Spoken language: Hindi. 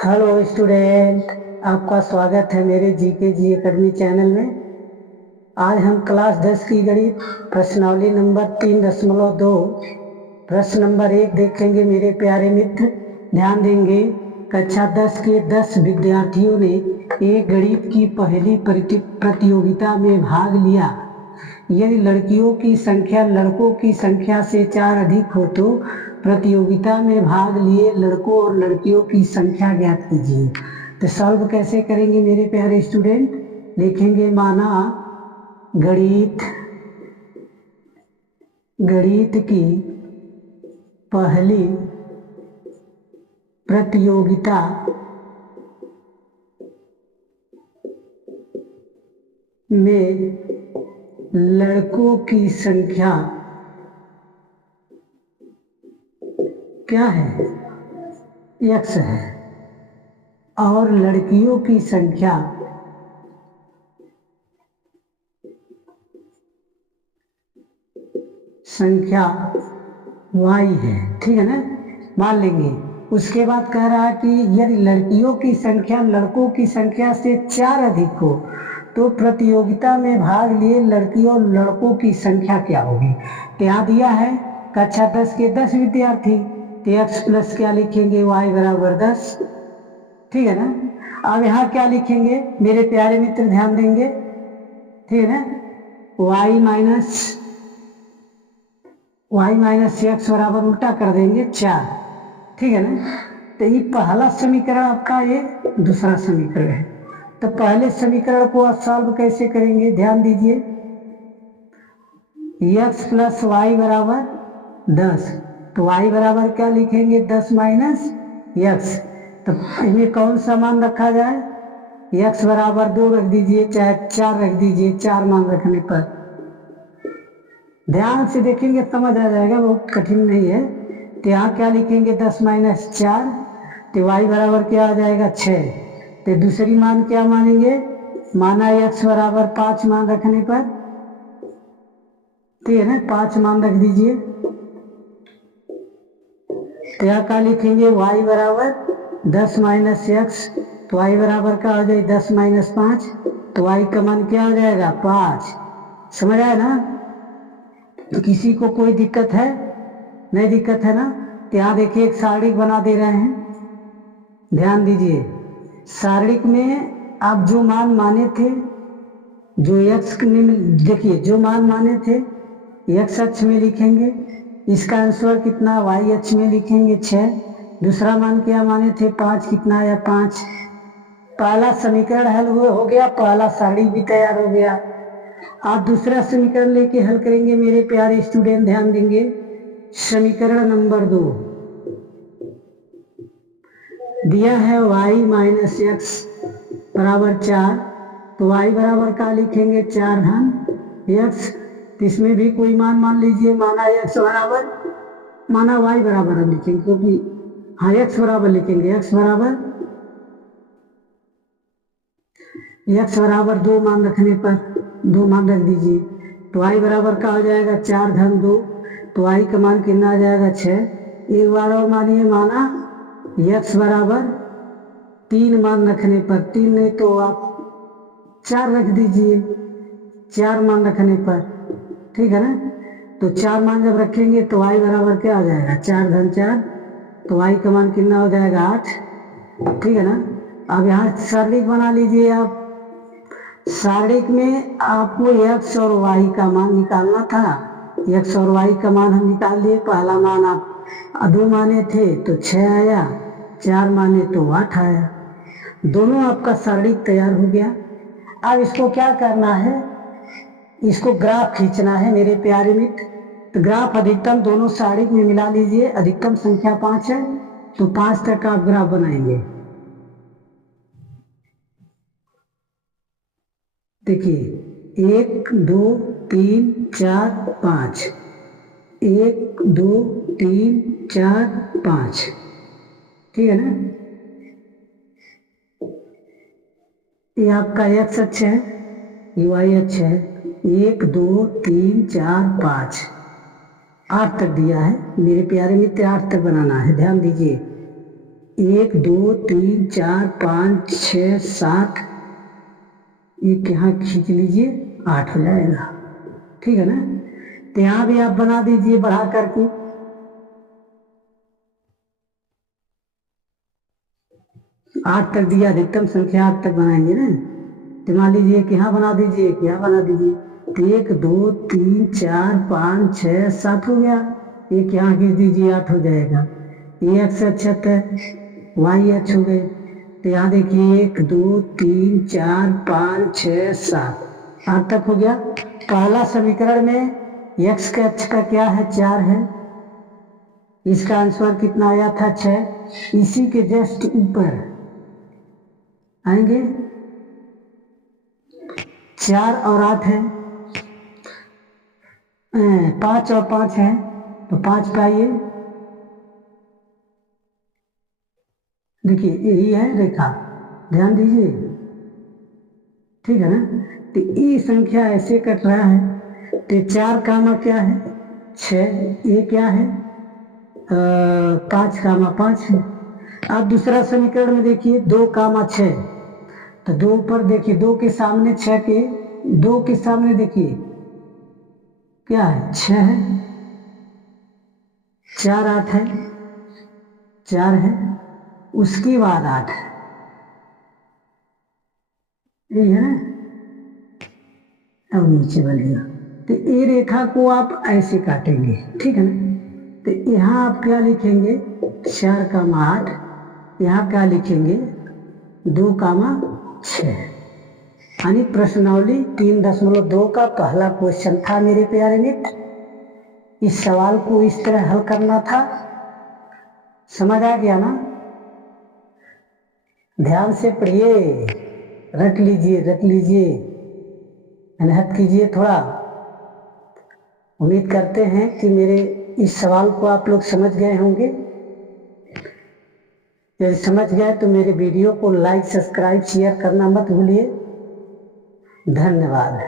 हेलो स्टूडेंट, आपका स्वागत है मेरे जीके जी एकेडमी चैनल में। आज हम क्लास 10 की गणित प्रश्नावली नंबर 3.2 प्रश्न नंबर 1 देखेंगे। मेरे प्यारे मित्र ध्यान देंगे। कक्षा 10 के 10 विद्यार्थियों ने एक गणित की पहली प्रतियोगिता में भाग लिया। यदि लड़कियों की संख्या लड़कों की संख्या से 4 अधिक हो तो प्रतियोगिता में भाग लिए लड़कों और लड़कियों की संख्या ज्ञात कीजिए। तो सॉल्व कैसे करेंगे मेरे प्यारे स्टूडेंट? लिखेंगे माना गणित की पहली प्रतियोगिता में लड़कों की संख्या क्या है? x है और लड़कियों की संख्या y है। ठीक है ना, मान लेंगे। उसके बाद कह रहा है कि यदि लड़कियों की संख्या लड़कों की संख्या से 4 अधिक हो तो प्रतियोगिता में भाग लिए लड़कियों और लड़कों की संख्या क्या होगी। तो यहाँ दिया है कक्षा 10 के 10 विद्यार्थी, तो x प्लस क्या लिखेंगे, y बराबर 10। ठीक है ना। अब यहाँ क्या लिखेंगे मेरे प्यारे मित्र, ध्यान देंगे। ठीक है ना, y माइनस x बराबर उल्टा कर देंगे 4। ठीक है ना। तो ये पहला समीकरण आपका, ये दूसरा समीकरण है। तो पहले समीकरण को आप सॉल्व कैसे करेंगे, ध्यान दीजिए। x प्लस वाई बराबर 10, तो y बराबर क्या लिखेंगे, 10 माइनस x। तो इनमें कौन सा मान रखा जाए, x बराबर 2 रख दीजिए, चाहे 4 रख दीजिए। 4 मान रखने पर ध्यान से देखेंगे समझ आ जाएगा, बहुत कठिन नहीं है। तो यहाँ क्या लिखेंगे, 10 माइनस 4, तो y बराबर क्या आ जाएगा 6। तो दूसरी मान क्या मानेंगे, माना x बराबर 5 मान रखने पर। ठीक है ना, 5 मान रख दीजिए। तो यहाँ क्या लिखेंगे, y बराबर 10 माइनस x, तो y बराबर क्या हो जाए, 10 माइनस 5, तो y का मान क्या हो जाएगा, 5। समझ आया ना। तो किसी को कोई दिक्कत है? नहीं दिक्कत है ना। तो यहाँ देखिए एक सारणिक बना दे रहे हैं, ध्यान दीजिए। सारणिक में आप जो मान माने थे, जो x में देखिए जो मान माने थे x अक्ष में लिखेंगे, इसका आंसर कितना y अक्ष में लिखेंगे 6। दूसरा मान क्या माने थे 5, कितना आया 5। पहला समीकरण हल हो गया, पहला सारणिक भी तैयार हो गया। आप दूसरा समीकरण लेके हल करेंगे मेरे प्यारे स्टूडेंट, ध्यान देंगे। समीकरण नंबर 2 दिया है y माइनस x बराबर 4, तो y बराबर क्या लिखेंगे, 4 धन x। इसमें भी कोई मान मान लीजिए, माना x बराबर, माना y बराबर हम लिखेंगे, क्योंकि हाँ x बराबर लिखेंगे, x बराबर 2 मान रखने पर 2 मान रख दीजिए। तो y बराबर क्या हो जाएगा, 4 धन 2, तो y का मान कितना आ जाएगा 6। एक बार और मानिए, माना x बराबर 3 मान रखने पर, 3 नहीं तो आप 4 रख दीजिए, 4 मान रखने पर। ठीक है ना। तो 4 मान जब रखेंगे तो y बराबर क्या हो जाएगा, 4 धन 4, तो y का मान कितना हो जाएगा 8। ठीक है ना। अब यहाँ सारणिक बना लीजिए आप। सारणिक में आपको x और y का मान निकालना था। x और y का मान हम निकाल लिए। पहला मान आप 2 माने थे तो 6 आया, 4 माने तो 8 आया। दोनों आपका सारणिक तैयार हो गया। अब इसको क्या करना है, इसको ग्राफ खींचना है मेरे प्यारे मित्र। तो ग्राफ अधिकतम दोनों सारणिक में मिला लीजिए। अधिकतम संख्या 5 है, तो 5 तक आप ग्राफ बनाएंगे। देखिए 1 2 3 4 5, 1 2 3 4 5। ठीक है ना। ये आपका x अक्ष है, ये y अक्ष है। 1 2 3 4 5, 8 तक दिया है मेरे प्यारे मित्र, 8 तक बनाना है, ध्यान दीजिए। 1 2 3 4 5 6 7, एक यहाँ खींच लीजिए, 8 हो जाएगा। ठीक है ना। तो यहाँ भी आप बना दीजिए बढ़ा करके। 8 तक दिया, अधिकतम संख्या 8 तक बनाएंगे ना। तो मान लीजिए कि यहाँ बना दीजिए, एक यहाँ बना दीजिए। तो 1 2 3 4 5 6 7 हो गया। एक यहाँ खींच दीजिए, 8 हो जाएगा। ये एक्स अक्षत है, वाई अक्ष हो गए। तो यहाँ देखिए 1 2 3 4 5 6 7, 8 तक हो गया। पहला समीकरण में एक्स के अक्ष का क्या है, 4 है। इसका आंसर कितना आया था, 6। इसी के जस्ट ऊपर आएंगे 4 और 8 है, 5 और 5 है, तो 5 पे आइए। देखिए यही है रेखा, ध्यान दीजिए। ठीक है ना। तो ये संख्या ऐसे कट रहा है। तो 4 कामा क्या है, 6। ये क्या है, 5 कामा 5 है। अब दूसरा समीकरण में देखिए 2 कामा 6, तो 2 पर देखिए, 2 के सामने 6 के, 2 के सामने देखिए क्या है, 6 है। 4 8 है, 4 है, उसके बाद 8 है, यही है ना। अब नीचे बनेगा। तो ये रेखा को आप ऐसे काटेंगे, ठीक है ना। तो यहाँ आप क्या लिखेंगे, 4 कामा 8, यहाँ क्या लिखेंगे, 2 कामा 6। यानी प्रश्नावली 3.2 का पहला क्वेश्चन था मेरे प्यारे मित्र। इस सवाल को इस तरह हल करना था। समझ आ गया ना। ध्यान से पढ़िए, रट लीजिए, रट लीजिए, मेहनत कीजिए थोड़ा। उम्मीद करते हैं कि मेरे इस सवाल को आप लोग समझ गए होंगे। यदि समझ गए तो मेरे वीडियो को लाइक, सब्सक्राइब, शेयर करना मत भूलिए। धन्यवाद।